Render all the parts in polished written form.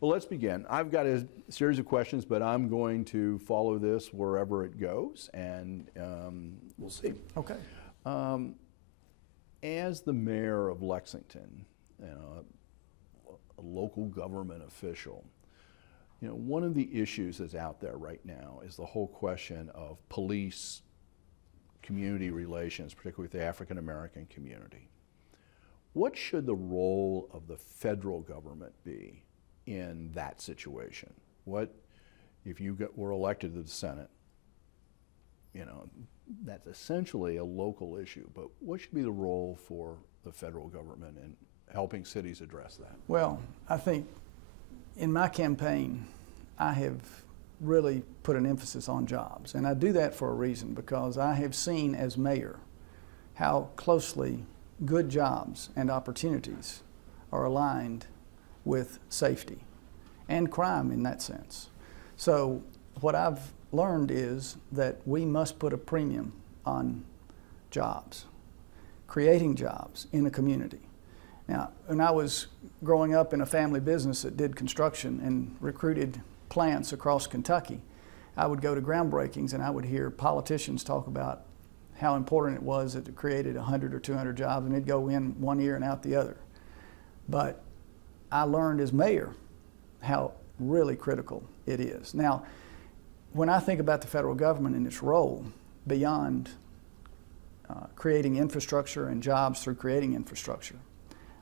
Well, let's begin. I've got a series of questions, but I'm going to follow this wherever it goes, and we'll see. Okay. As the mayor of Lexington, a local government official, one of the issues that's out there right now is the whole question of police community relations, particularly with the African American community. What should the role of the federal government be in that situation? What if you were elected to the Senate? That's essentially a local issue, but what should be the role for the federal government in helping cities address that? Well, I think in my campaign, I have really put an emphasis on jobs, and I do that for a reason, because I have seen as mayor how closely good jobs and opportunities are aligned with safety and crime in that sense. So what I've learned is that we must put a premium on jobs, creating jobs in a community. Now, when I was growing up in a family business that did construction and recruited plants across Kentucky, I would go to groundbreakings and I would hear politicians talk about how important it was that it created 100 or 200 jobs, and it'd go in one ear and out the other. But I learned as mayor how really critical it is. Now, when I think about the federal government and its role beyond creating infrastructure and jobs through creating infrastructure,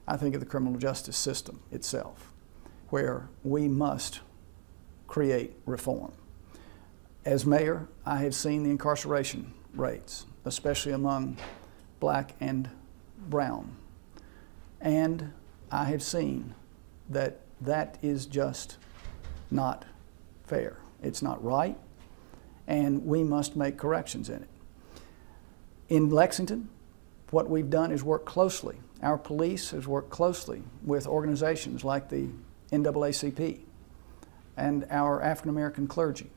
I think of the criminal justice system itself, where we must create reform. As mayor, I have seen the incarceration rates, especially among black and brown. And I have seen that that is just not fair. It's not right, and we must make corrections in it. In Lexington, what we've done is work closely. Our police has worked closely with organizations like the NAACP and our African American clergy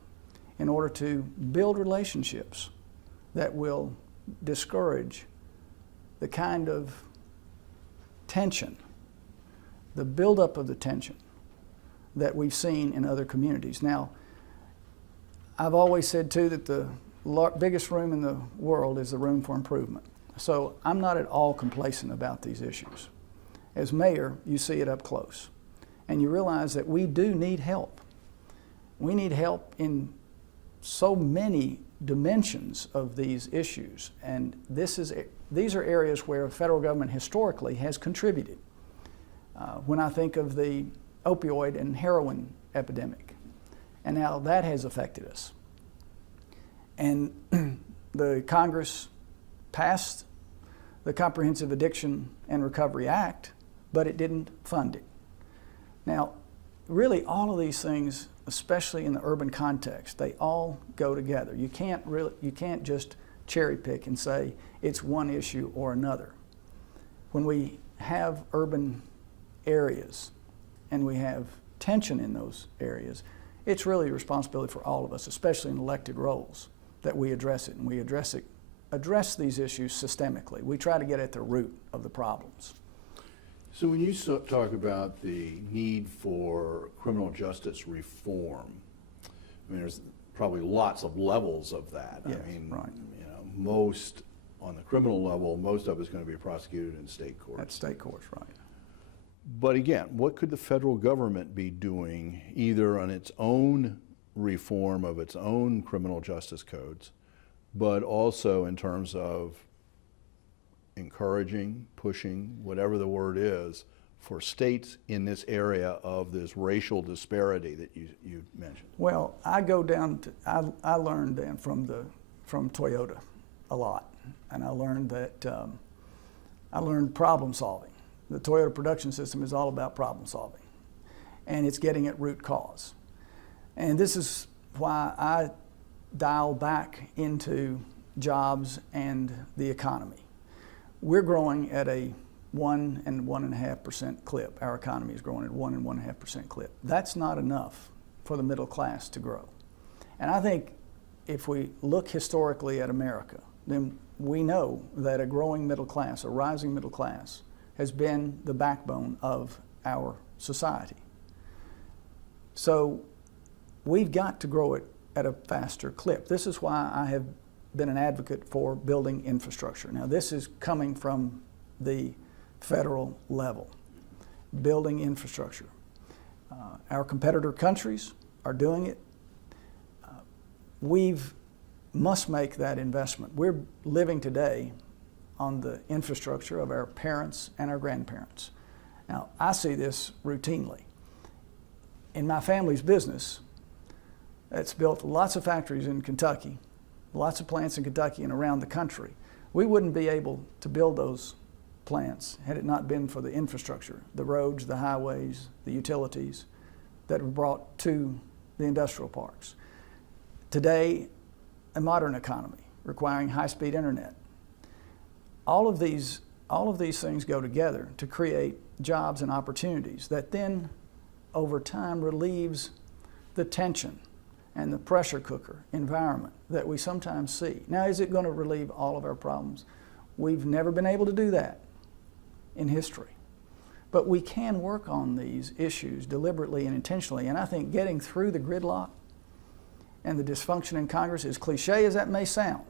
in order to build relationships that will discourage the kind of tension, the buildup of the tension that we've seen in other communities. Now, I've always said too that the biggest room in the world is the room for improvement. So I'm not at all complacent about these issues. As mayor, you see it up close, and you realize that we do need help. We need help in so many dimensions of these issues, and these are areas where the federal government historically has contributed. When I think of the opioid and heroin epidemic and how that has affected us, and the Congress passed the Comprehensive Addiction and Recovery Act, but it didn't fund it. Now, really all of these things, especially in the urban context, they all go together. You can't just cherry pick and say it's one issue or another. When we have urban areas and we have tension in those areas, it's really a responsibility for all of us, especially in elected roles, that we address it, and we address these issues systemically. We try to get at the root of the problems. So when you talk about the need for criminal justice reform, I mean, there's probably lots of levels of that. Yes, I mean, right. Most on the criminal level, most of it's going to be prosecuted in state courts. At state courts, right. But again, what could the federal government be doing either on its own reform of its own criminal justice codes, but also in terms of encouraging, pushing, whatever the word is, for states in this area of this racial disparity that you mentioned? Well, I go down to, I learned then from Toyota a lot, and I learned that, I learned problem solving. The Toyota production system is all about problem solving, and it's getting at root cause. And this is why I dial back into jobs and the economy. We're growing at a 1 and 1.5% clip. Our economy is growing at 1 and 1.5% clip. That's not enough for the middle class to grow. And I think if we look historically at America, then we know that a growing middle class, a rising middle class, has been the backbone of our society. So we've got to grow it at a faster clip. This is why I have been an advocate for building infrastructure. Now, this is coming from the federal level, building infrastructure. Our competitor countries are doing it. We must make that investment. We're living today on the infrastructure of our parents and our grandparents. Now, I see this routinely. In my family's business, it's built lots of factories in Kentucky, lots of plants in Kentucky and around the country. We wouldn't be able to build those plants had it not been for the infrastructure, the roads, the highways, the utilities that were brought to the industrial parks. Today, a modern economy requiring high-speed internet. All of these things go together to create jobs and opportunities that then, over time, relieves the tension and the pressure cooker environment that we sometimes see. Now, is it going to relieve all of our problems? We've never been able to do that in history. But we can work on these issues deliberately and intentionally, and I think getting through the gridlock and the dysfunction in Congress, as cliche as that may sound,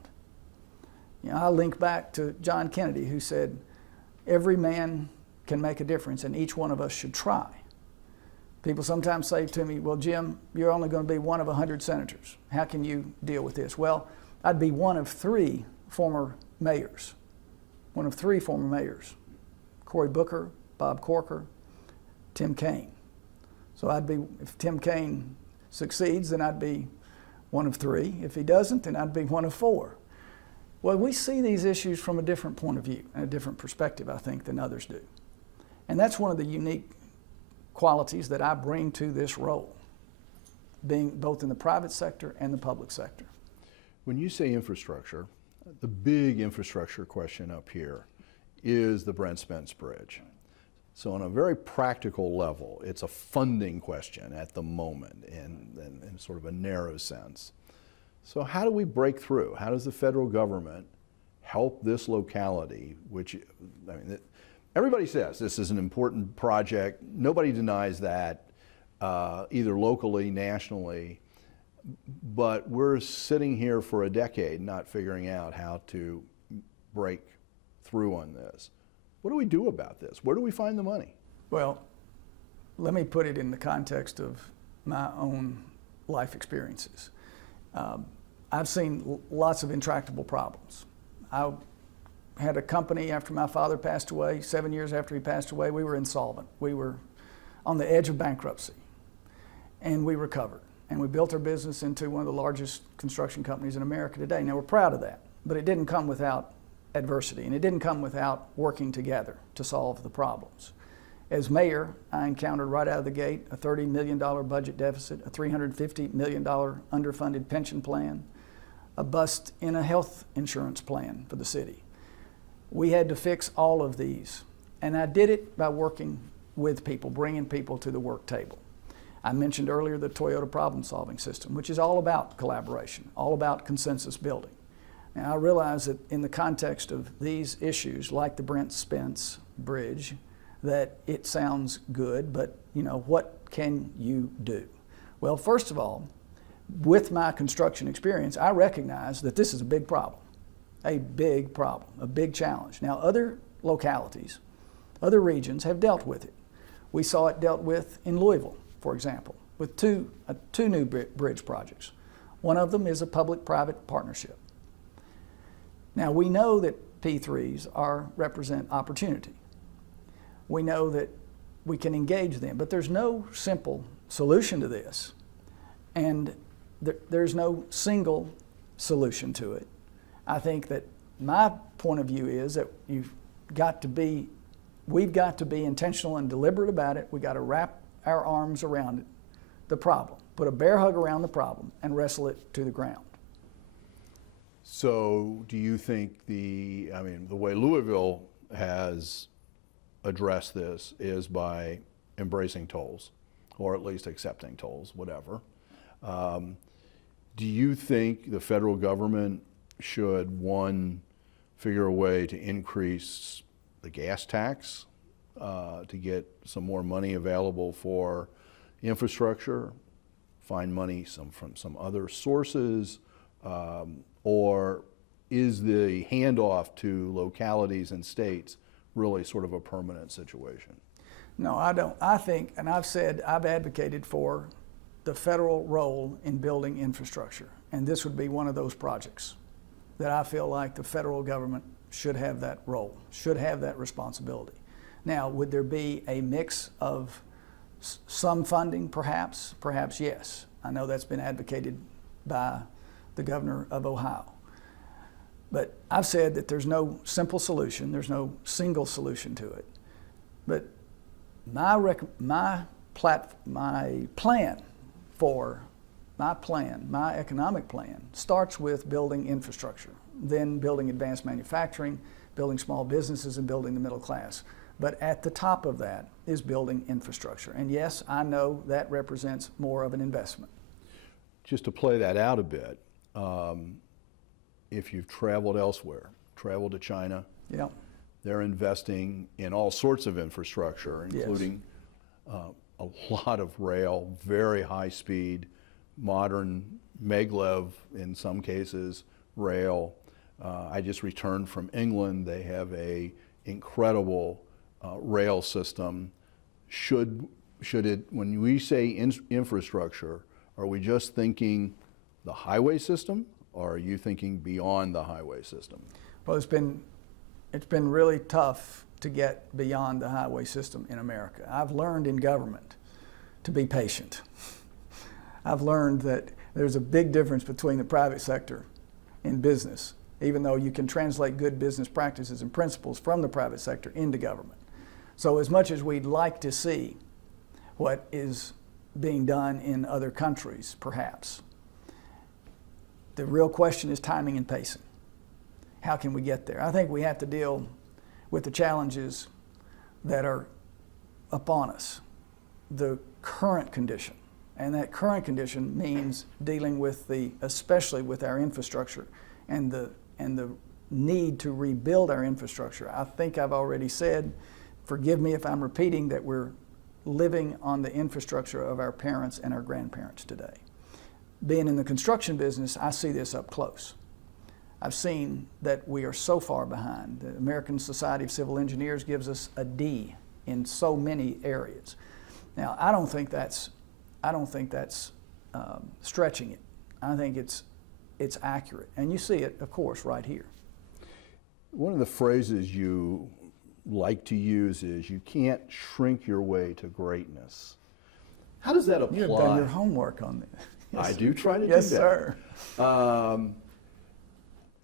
you know, I link back to John Kennedy, who said, every man can make a difference and each one of us should try. People sometimes say to me, well, Jim, you're only going to be one of 100 senators. How can you deal with this? Well, I'd be one of three former mayors. One of three former mayors. Cory Booker, Bob Corker, Tim Kaine. So if Tim Kaine succeeds, then I'd be one of three. If he doesn't, then I'd be one of four. Well, we see these issues from a different point of view and a different perspective, I think, than others do. And that's one of the unique qualities that I bring to this role, being both in the private sector and the public sector. When you say infrastructure, the big infrastructure question up here is the Brent Spence Bridge. So on a very practical level, it's a funding question at the moment in sort of a narrow sense. So how do we break through? How does the federal government help this locality, which, I mean, everybody says this is an important project. Nobody denies that, either locally, nationally, but we're sitting here for a decade not figuring out how to break through on this. What do we do about this? Where do we find the money? Well, let me put it in the context of my own life experiences. I've seen lots of intractable problems. I had a company after my father passed away. 7 years after he passed away, we were insolvent. We were on the edge of bankruptcy, and we recovered. And we built our business into one of the largest construction companies in America today. Now, we're proud of that, but it didn't come without adversity, and it didn't come without working together to solve the problems. As mayor, I encountered right out of the gate a $30 million budget deficit, a $350 million underfunded pension plan, a bust in a health insurance plan for the city. We had to fix all of these, and I did it by working with people, bringing people to the work table. I mentioned earlier the Toyota problem-solving system, which is all about collaboration, all about consensus building. Now, I realize that in the context of these issues, like the Brent Spence Bridge, that it sounds good, but you know, what can you do? Well, first of all, with my construction experience, I recognize that this is a big problem, a big challenge. Now, other localities, other regions have dealt with it. We saw it dealt with in Louisville, for example, with two new bridge projects. One of them is a public-private partnership. Now, we know that P3s represent opportunity. We know that we can engage them, but there's no simple solution to this, and there's no single solution to it. I think that my point of view is that we've got to be intentional and deliberate about it. We've got to wrap our arms around it, the problem, put a bear hug around the problem, and wrestle it to the ground. So do you think the way Louisville has addressed this is by embracing tolls, or at least accepting tolls, whatever. Do you think the federal government should, one, figure a way to increase the gas tax to get some more money available for infrastructure, find money from some other sources, or is the handoff to localities and states really sort of a permanent situation? No, I don't. I think, and I've advocated for the federal role in building infrastructure, and this would be one of those projects that I feel like the federal government should have that role, should have that responsibility. Now, would there be a mix of some funding, perhaps? Perhaps yes. I know that's been advocated by the governor of Ohio. But I've said that there's no simple solution, there's no single solution to it. But my economic plan starts with building infrastructure, then building advanced manufacturing, building small businesses, and building the middle class. But at the top of that is building infrastructure. And yes, I know that represents more of an investment. Just to play that out a bit, if you've traveled elsewhere, traveled to China, yep. They're investing in all sorts of infrastructure, including a lot of rail, very high speed, modern maglev in some cases, rail. I just returned from England. They have a incredible rail system. Should it, when we say infrastructure, are we just thinking the highway system, or are you thinking beyond the highway system? Well, it's been really tough to get beyond the highway system in America. I've learned in government to be patient. I've learned that there's a big difference between the private sector and business, even though you can translate good business practices and principles from the private sector into government. So as much as we'd like to see what is being done in other countries, perhaps, the real question is timing and pacing. How can we get there? I think we have to deal with the challenges that are upon us, the current condition. And that current condition means dealing with especially with our infrastructure and the need to rebuild our infrastructure. I think I've already said, forgive me if I'm repeating, that we're living on the infrastructure of our parents and our grandparents today. Being in the construction business, I see this up close. I've seen that we are so far behind. The American Society of Civil Engineers gives us a D in so many areas. Now, I don't think that's stretching it. I think it's accurate, and you see it, of course, right here. One of the phrases you like to use is, "You can't shrink your way to greatness." How does that apply? You've done your homework on this. Yes, I do try to do that. Yes, sir.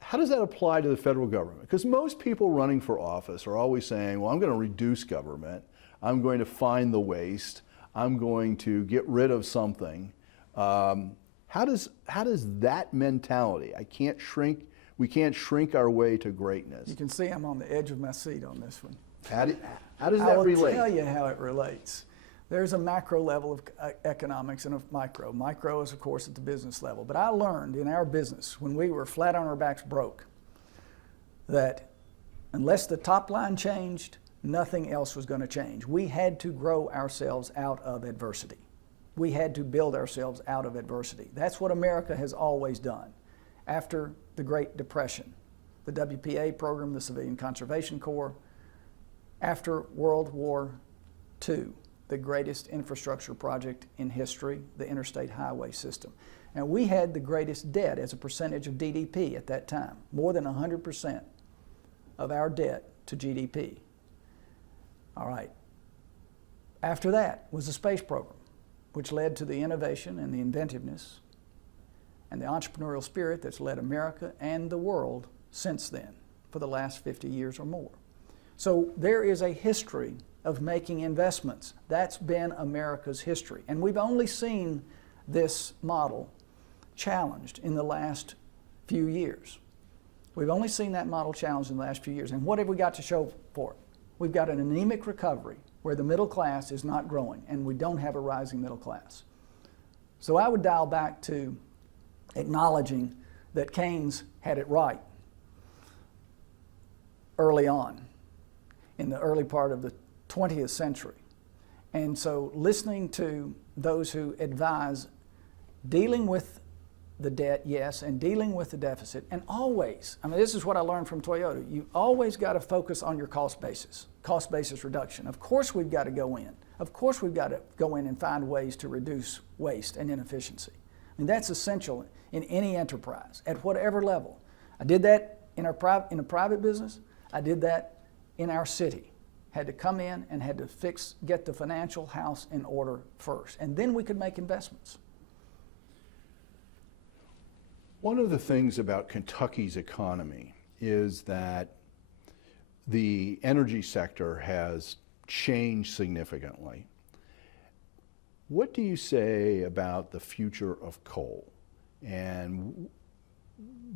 How does that apply to the federal government? Because most people running for office are always saying, well, I'm going to reduce government, I'm going to find the waste, I'm going to get rid of something. How does that mentality, we can't shrink our way to greatness. You can see I'm on the edge of my seat on this one. How does that relate? I will tell you how it relates. There's a macro level of economics and a micro. Micro is, of course, at the business level. But I learned in our business, when we were flat on our backs broke, that unless the top line changed, nothing else was going to change. We had to grow ourselves out of adversity. We had to build ourselves out of adversity. That's what America has always done. After the Great Depression, the WPA program, the Civilian Conservation Corps, after World War II, the greatest infrastructure project in history, the interstate highway system. And we had the greatest debt as a percentage of GDP at that time, more than 100% of our debt to GDP. All right. After that was the space program, which led to the innovation and the inventiveness and the entrepreneurial spirit that's led America and the world since then for the last 50 years or more. So there is a history of making investments. That's been America's history. And we've only seen this model challenged in the last few years. We've only seen that model challenged in the last few years. And what have we got to show for it? We've got an anemic recovery where the middle class is not growing, and we don't have a rising middle class. So I would dial back to acknowledging that Keynes had it right early on, in the early part of the 20th century. And so listening to those who advise dealing with the debt, yes, and dealing with the deficit, and always, I mean, this is what I learned from Toyota, you always got to focus on your cost basis reduction. Of course we've got to go in. Of course we've got to go in and find ways to reduce waste and inefficiency. I mean, that's essential in any enterprise, at whatever level. I did that in a private business. I did that in our city. Had to come in and had to get the financial house in order first, and then we could make investments. One of the things about Kentucky's economy is that the energy sector has changed significantly. What do you say about the future of coal? And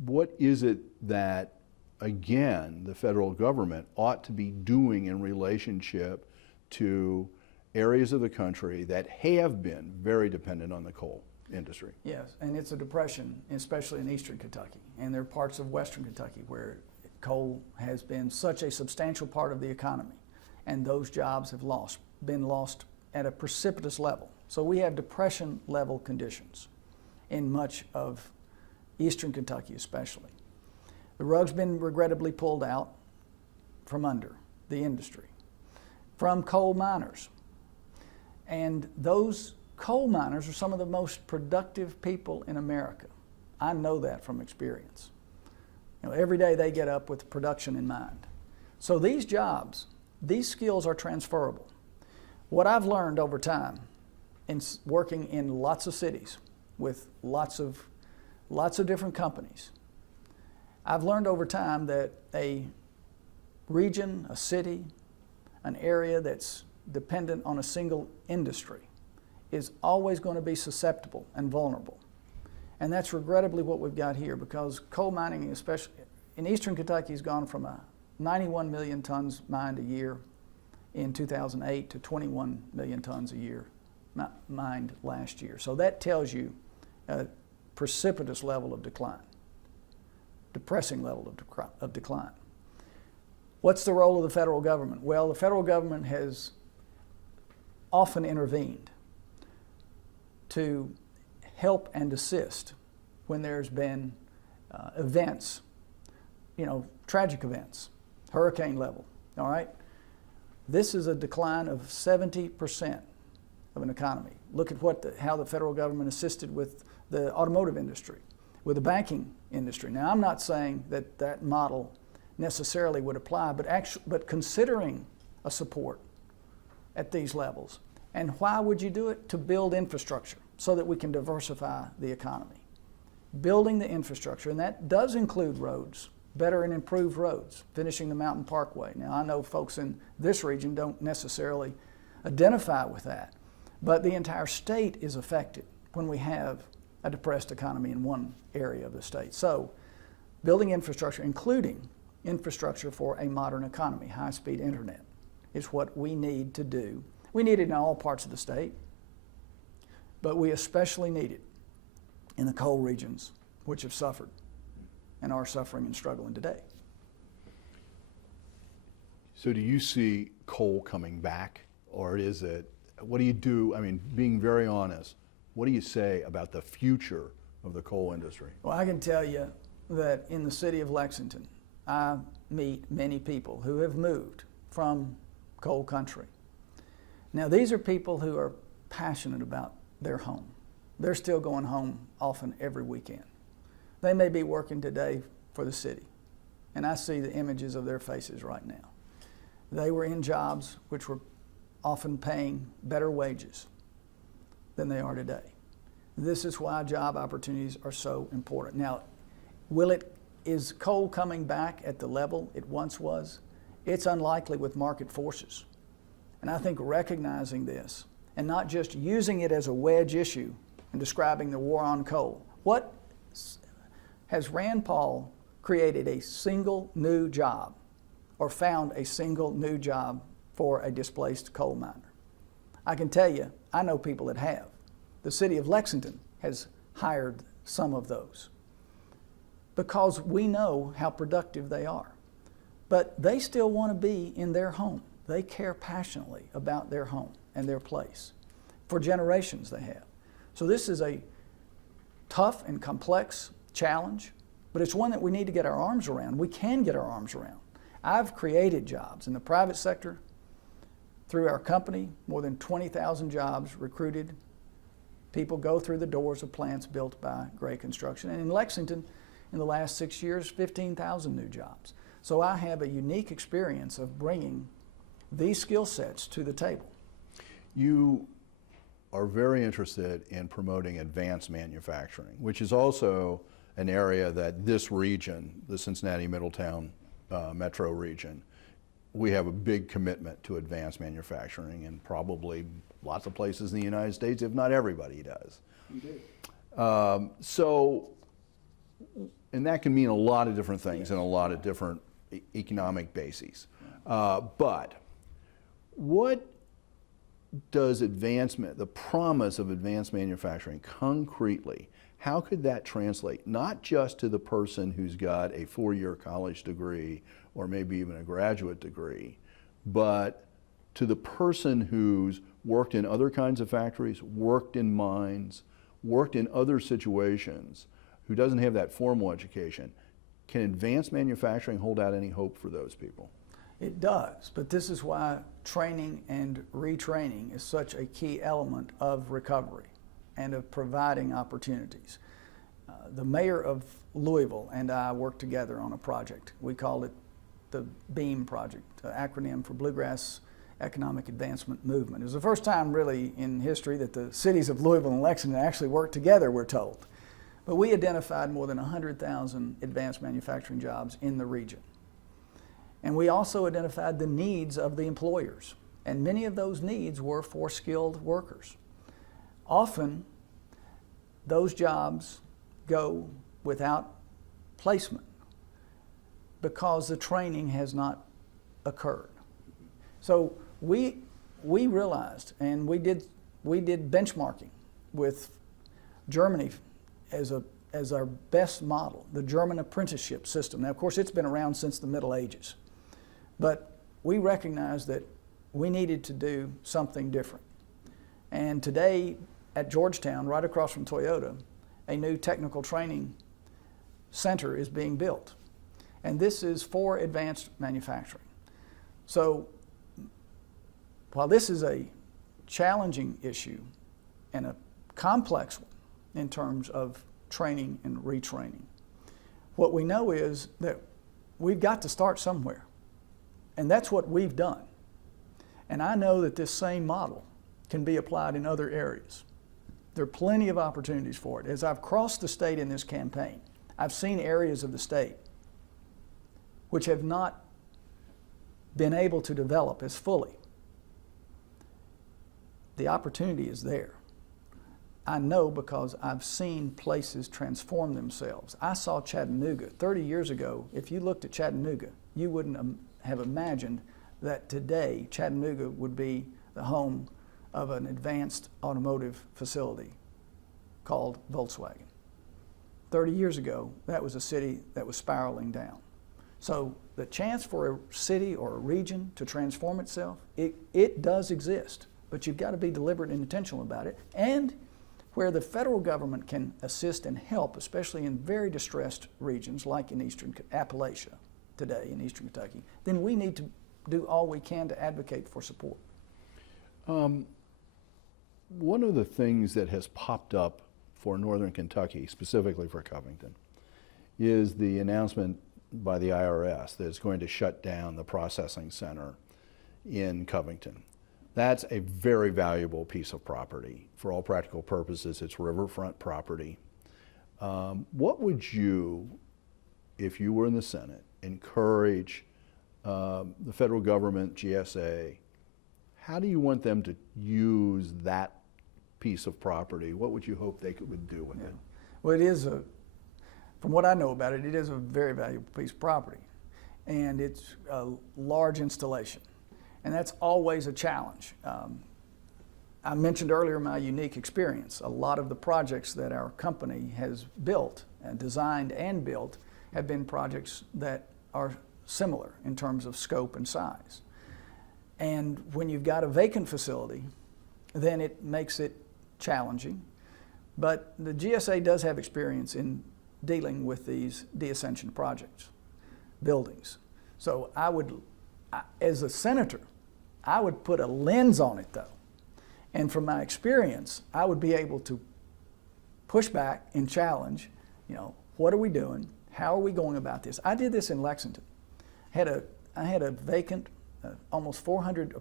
what is it that, again, the federal government ought to be doing in relationship to areas of the country that have been very dependent on the coal industry? Yes, and it's a depression, especially in eastern Kentucky. And there are parts of western Kentucky where coal has been such a substantial part of the economy. And those jobs have been lost at a precipitous level. So we have depression level conditions in much of eastern Kentucky especially. The rug's been regrettably pulled out from under the industry, from coal miners. And those coal miners are some of the most productive people in America. I know that from experience. You know, every day they get up with production in mind. So these jobs, these skills are transferable. What I've learned over time in working in lots of cities with lots of different companies, I've learned over time that a region, a city, an area that's dependent on a single industry is always going to be susceptible and vulnerable. And that's regrettably what we've got here, because coal mining, especially in eastern Kentucky, has gone from 91 million tons mined a year in 2008 to 21 million tons a year mined last year. So that tells you a precipitous level of decline, depressing level of decline. What's the role of the federal government? Well, the federal government has often intervened to help and assist when there's been events, you know, tragic events, hurricane level, all right? This is a decline of 70% of an economy. Look at how the federal government assisted with the automotive industry, with the banking industry. Now, I'm not saying that that model necessarily would apply, but considering a support at these levels. And why would you do it? To build infrastructure so that we can diversify the economy. Building the infrastructure, and that does include roads, better and improved roads, finishing the Mountain Parkway. Now, I know folks in this region don't necessarily identify with that, but the entire state is affected when we have a depressed economy in one area of the state. So, building infrastructure, including infrastructure for a modern economy, high-speed internet, is what we need to do. We need it in all parts of the state, but we especially need it in the coal regions, which have suffered and are suffering and struggling today. So do you see coal coming back, or is it, what do you do, I mean, being very honest, what do you say about the future of the coal industry? Well, I can tell you that in the city of Lexington, I meet many people who have moved from coal country. Now, these are people who are passionate about their home. They're still going home often every weekend. They may be working today for the city, and I see the images of their faces right now. They were in jobs which were often paying better wages than they are today. This is why job opportunities are so important. Now, is coal coming back at the level it once was? It's unlikely with market forces. And I think recognizing this and not just using it as a wedge issue and describing the war on coal. Has Rand Paul created a single new job or found a single new job for a displaced coal miner? I can tell you, I know people that have. The city of Lexington has hired some of those because we know how productive they are. But they still want to be in their home. They care passionately about their home and their place. for generations they have. So this is a tough and complex challenge, but it's one that we need to get our arms around. We can get our arms around. I've created jobs in the private sector through our company, more than 20,000 jobs recruited. People go through the doors of plants built by Gray Construction. And in Lexington, in the last 6 years, 15,000 new jobs. So I have a unique experience of bringing these skill sets to the table. You are very interested in promoting advanced manufacturing, which is also an area that this region, the Cincinnati Middletown metro region, we have a big commitment to advanced manufacturing, and probably lots of places in the United States, if not everybody does. And that can mean a lot of different things and a lot of different economic bases. But what does advancement, the promise of advanced manufacturing concretely, how could that translate not just to the person who's got a 4-year college degree or maybe even a graduate degree, but to the person who's worked in other kinds of factories, worked in mines, worked in other situations, who doesn't have that formal education? Can advanced manufacturing hold out any hope for those people? It does, but this is why training and retraining is such a key element of recovery and of providing opportunities. The mayor of Louisville and I worked together on a project. We called it the BEAM project, an acronym for Bluegrass Economic Advancement Movement. It was the first time really in history that the cities of Louisville and Lexington actually worked together, we're told. But we identified more than 100,000 advanced manufacturing jobs in the region. And we also identified the needs of the employers. And many of those needs were for skilled workers. Often, those jobs go without placement because the training has not occurred. So we realized, and we did benchmarking with Germany as our best model, the German apprenticeship system. Now, of course, it's been around since the Middle Ages, but we recognized that we needed to do something different. And today, at Georgetown, right across from Toyota, a new technical training center is being built. And this is for advanced manufacturing. So while this is a challenging issue and a complex one in terms of training and retraining, what we know is that we've got to start somewhere. And that's what we've done. And I know that this same model can be applied in other areas. There are plenty of opportunities for it. As I've crossed the state in this campaign, I've seen areas of the state which have not been able to develop as fully. The opportunity is there. I know because I've seen places transform themselves. I saw Chattanooga 30 years ago. If you looked at Chattanooga, you wouldn't have imagined that today Chattanooga would be the home of an advanced automotive facility called Volkswagen. 30 years ago, that was a city that was spiraling down. So the chance for a city or a region to transform itself, it does exist, but you've got to be deliberate and intentional about it. And where the federal government can assist and help, especially in very distressed regions like in eastern Appalachia today, in eastern Kentucky, then we need to do all we can to advocate for support. One of the things that has popped up for northern Kentucky, specifically for Covington, is the announcement by the IRS that it's going to shut down the processing center in Covington. That's a very valuable piece of property. For all practical purposes, it's riverfront property. What would you, if you were in the Senate, encourage the federal government, GSA, how do you want them to use that piece of property? What would you hope they would do with it? Well, it is from what I know about it, it is a very valuable piece of property. And it's a large installation. And that's always a challenge. I mentioned earlier my unique experience. A lot of the projects that our company has built and designed and built have been projects that are similar in terms of scope and size. And when you've got a vacant facility then it makes it challenging. But the GSA does have experience in dealing with these de-ascension projects, buildings. So as a senator, I would put a lens on it though. And from my experience, I would be able to push back and challenge, what are we doing? How are we going about this? I did this in Lexington. I had a vacant, almost 400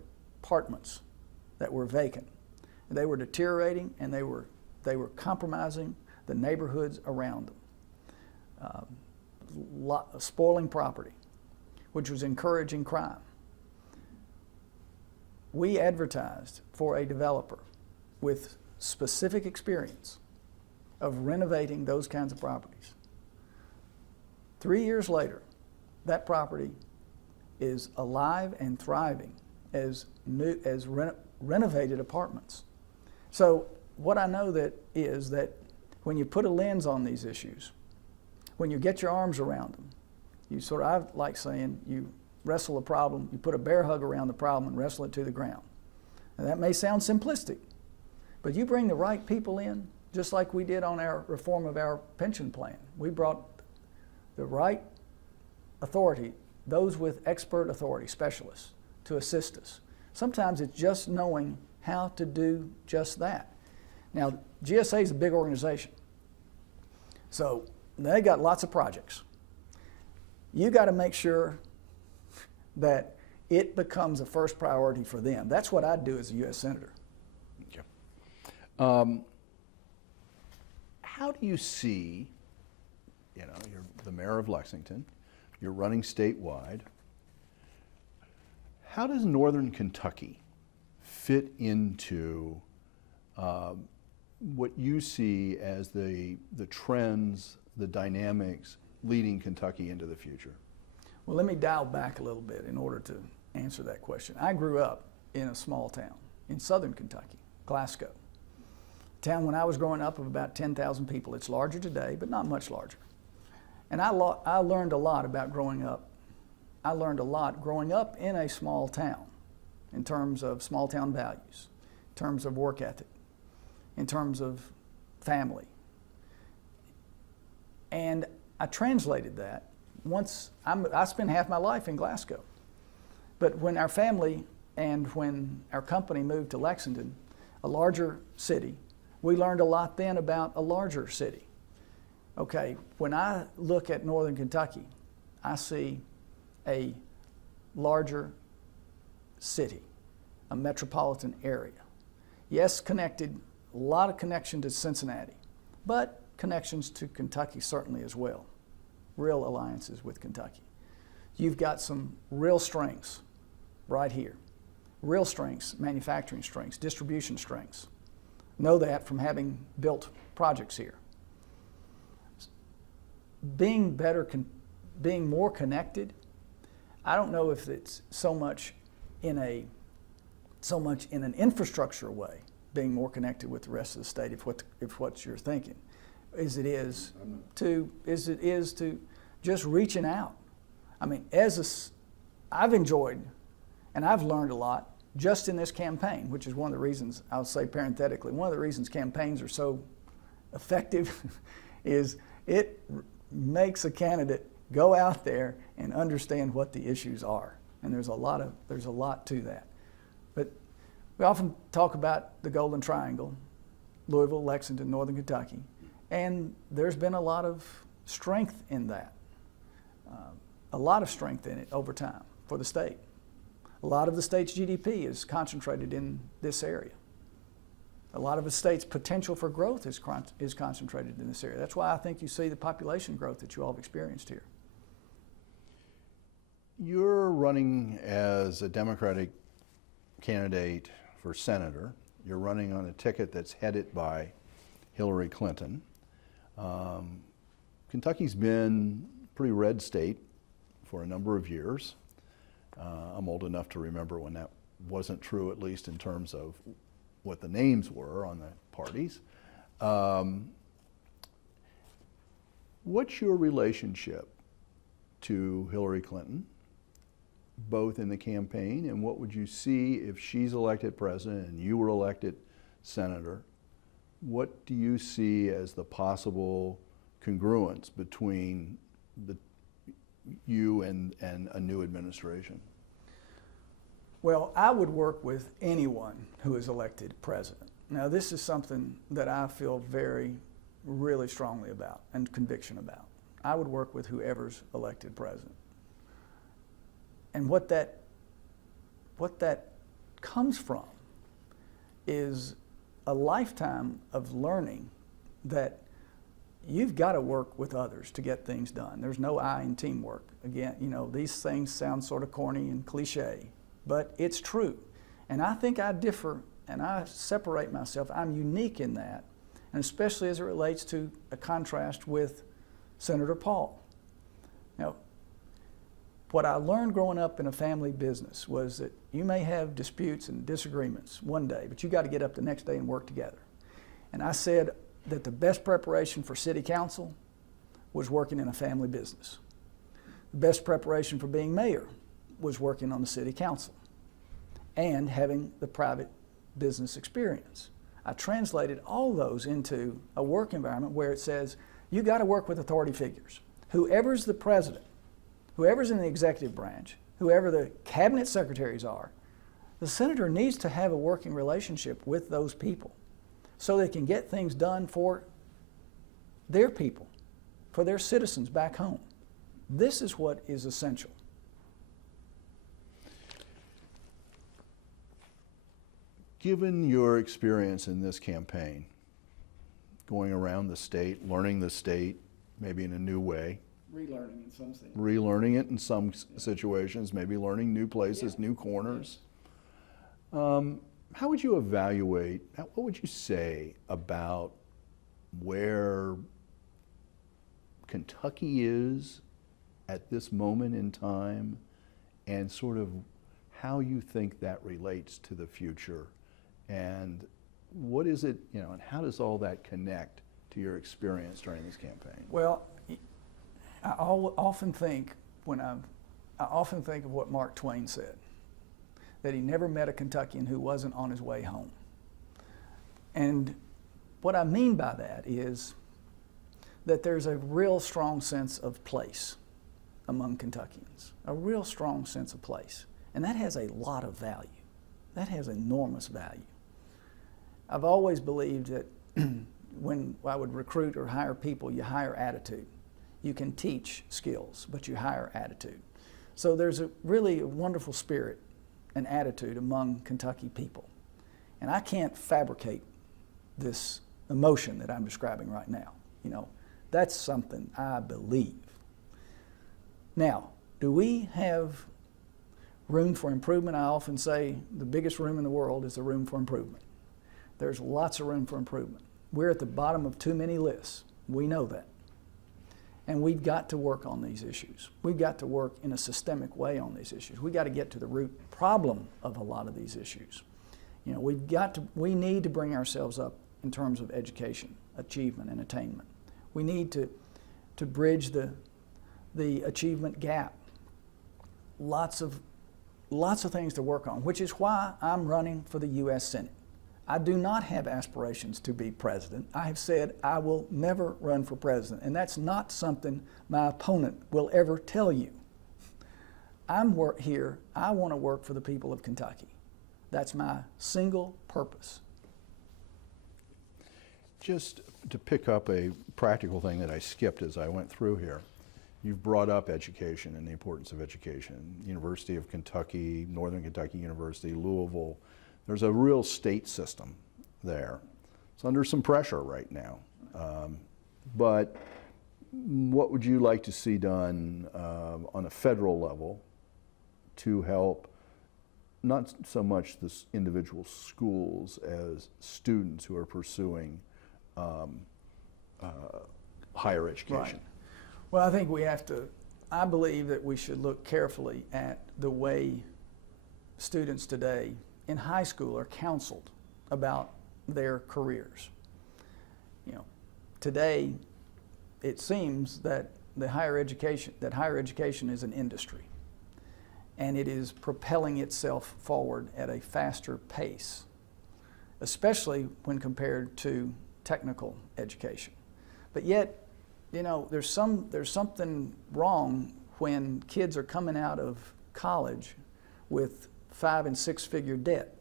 apartments that were vacant. They were deteriorating and they were compromising the neighborhoods around them. Spoiling property, which was encouraging crime. We advertised for a developer with specific experience of renovating those kinds of properties. 3 years later, that property is alive and thriving as renovated apartments. So what I know is that when you put a lens on these issues, when you get your arms around them, I like saying, you wrestle a problem, you put a bear hug around the problem and wrestle it to the ground. Now that may sound simplistic, but you bring the right people in, just like we did on our reform of our pension plan. We brought the right authority, those with expert authority, specialists, to assist us. Sometimes it's just knowing how to do just that. Now, GSA is a big organization, so they got lots of projects. You got to make sure that it becomes a first priority for them. That's what I'd do as a U.S. Senator. Okay. How do you see, you're the mayor of Lexington, you're running statewide. How does Northern Kentucky fit into what you see as the trends, the dynamics leading Kentucky into the future? Well, let me dial back a little bit in order to answer that question. I grew up in a small town in southern Kentucky, Glasgow. A town when I was growing up of about 10,000 people. It's larger today, but not much larger. And I learned a lot about growing up. I learned a lot growing up in a small town in terms of small town values, in terms of work ethic, in terms of family. And I translated that. I spent half my life in Glasgow. But when our family and when our company moved to Lexington, a larger city, we learned a lot then about a larger city. Okay, when I look at Northern Kentucky, I see a larger city, a metropolitan area. Yes, connected, a lot of connection to Cincinnati, but connections to Kentucky certainly as well. Real alliances with Kentucky. You've got some real strengths right here. Real strengths, manufacturing strengths, distribution strengths. Know that from having built projects here. Being more connected, I don't know if it's so much in an infrastructure way, being more connected with the rest of the state, if what you're thinking, as it is to just reaching out. I mean, I've enjoyed and I've learned a lot just in this campaign, which is one of the reasons, I'll say parenthetically, one of the reasons campaigns are so effective is it makes a candidate go out there and understand what the issues are. And there's a lot to that. But we often talk about the Golden Triangle, Louisville, Lexington, Northern Kentucky, and there's been a lot of strength in that, a lot of strength in it over time for the state. A lot of the state's GDP is concentrated in this area. A lot of the state's potential for growth is concentrated in this area. That's why I think you see the population growth that you all have experienced here. You're running as a Democratic candidate for senator. You're running on a ticket that's headed by Hillary Clinton. Kentucky's been a pretty red state for a number of years. I'm old enough to remember when that wasn't true, at least in terms of what the names were on the parties. What's your relationship to Hillary Clinton? both in the campaign, and what would you see if she's elected president and you were elected senator? What do you see as the possible congruence between you and a new administration? Well, I would work with anyone who is elected president. Now, this is something that I feel really strongly about and conviction about. I would work with whoever's elected president. And what that comes from is a lifetime of learning that you've got to work with others to get things done. There's no I in teamwork. Again, you know, these things sound sort of corny and cliche, but it's true. And I think I differ and I separate myself. I'm unique in that, and especially as it relates to a contrast with Senator Paul. Now, what I learned growing up in a family business was that you may have disputes and disagreements one day, but you got to get up the next day and work together. And I said that the best preparation for city council was working in a family business. The best preparation for being mayor was working on the city council and having the private business experience. I translated all those into a work environment where it says you got to work with authority figures. Whoever's the president, whoever's in the executive branch, whoever the cabinet secretaries are, the senator needs to have a working relationship with those people so they can get things done for their people, for their citizens back home. This is what is essential. Given your experience in this campaign, going around the state, learning the state, maybe in a new way, Relearning in some things. Relearning it in some situations, maybe learning new places, new corners. How would you evaluate, what would you say about where Kentucky is at this moment in time and sort of how you think that relates to the future? And what is it, you know, and how does all that connect to your experience during this campaign? Well, I often think of what Mark Twain said, that he never met a Kentuckian who wasn't on his way home. And what I mean by that is that there's a real strong sense of place among Kentuckians, a real strong sense of place. And that has a lot of value. That has enormous value. I've always believed that when I would recruit or hire people, you hire attitude. You can teach skills, but you hire attitude. So there's a really wonderful spirit and attitude among Kentucky people. And I can't fabricate this emotion that I'm describing right now. You know, that's something I believe. Now, do we have room for improvement? I often say the biggest room in the world is the room for improvement. There's lots of room for improvement. We're at the bottom of too many lists. We know that. And we've got to work on these issues. We've got to work in a systemic way on these issues. We've got to get to the root problem of a lot of these issues. You know, we need to bring ourselves up in terms of education, achievement, and attainment. We need to bridge the achievement gap. Lots of things to work on, which is why I'm running for the U.S. Senate. I do not have aspirations to be president. I have said I will never run for president, and that's not something my opponent will ever tell you. I'm here, I want to work for the people of Kentucky. That's my single purpose. Just to pick up a practical thing that I skipped as I went through here, you've brought up education and the importance of education. University of Kentucky, Northern Kentucky University, Louisville. There's a real state system there. It's under some pressure right now. But what would you like to see done on a federal level to help not so much the individual schools as students who are pursuing higher education? Right. Well, I think I believe that we should look carefully at the way students today in high school are counseled about their careers. You know, today it seems that higher education is an industry. and it is propelling itself forward at a faster pace, especially when compared to technical education. But yet, you know, there's something wrong when kids are coming out of college with 5- and 6-figure debt.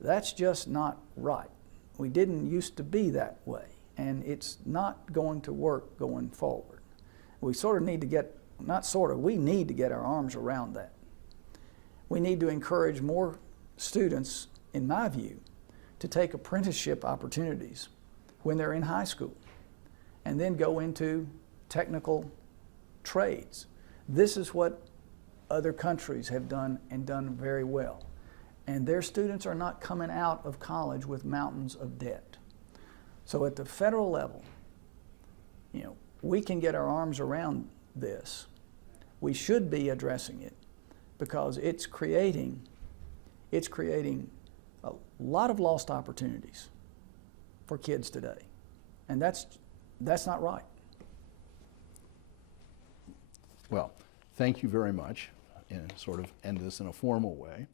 That's just not right. We didn't used to be that way, and it's not going to work going forward. We sort of need to get, not sort of, we need to get our arms around that. We need to encourage more students, in my view, to take apprenticeship opportunities when they're in high school and then go into technical trades. This is what other countries have done and done very well. And their students are not coming out of college with mountains of debt. So at the federal level, you know, we can get our arms around this. We should be addressing it because it's creating a lot of lost opportunities for kids today. And that's not right. Well, thank you very much, and sort of end this in a formal way.